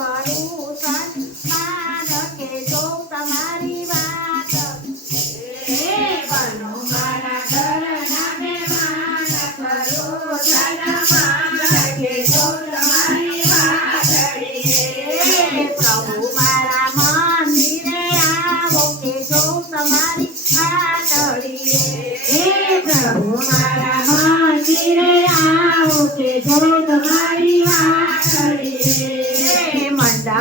કરું સન્માન કે તમારી વાત કે જો આવો કે જો તમારી વાત પ્રભુ મારા મંદિરે આવો કે જો તમારી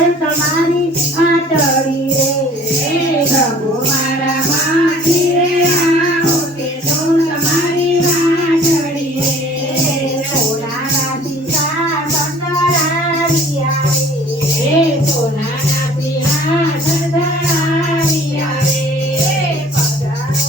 તમારી આટડી રે આવો જો તમારી વાટડી રે. સોનાના પીસા સંતરારિયા રે સોનાના પીસા સંતરારિયા રે પધારો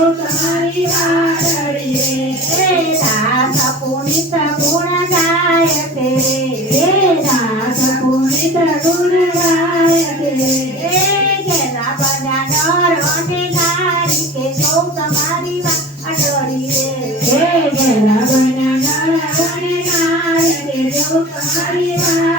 તમારી વાટડી રે દાસ પુનિત ગુણ ગાય તે રે દાસ ગુણ ગાય તે રે બધા નર અને નારી કે જો તમારી રે ઘેરા બધા નર અને નારી કે જો તમારી વાટડી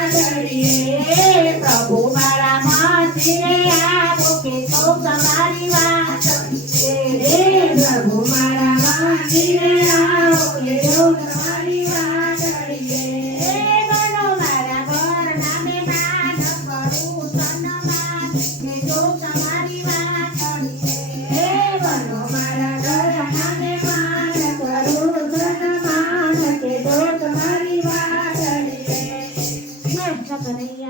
સન્માન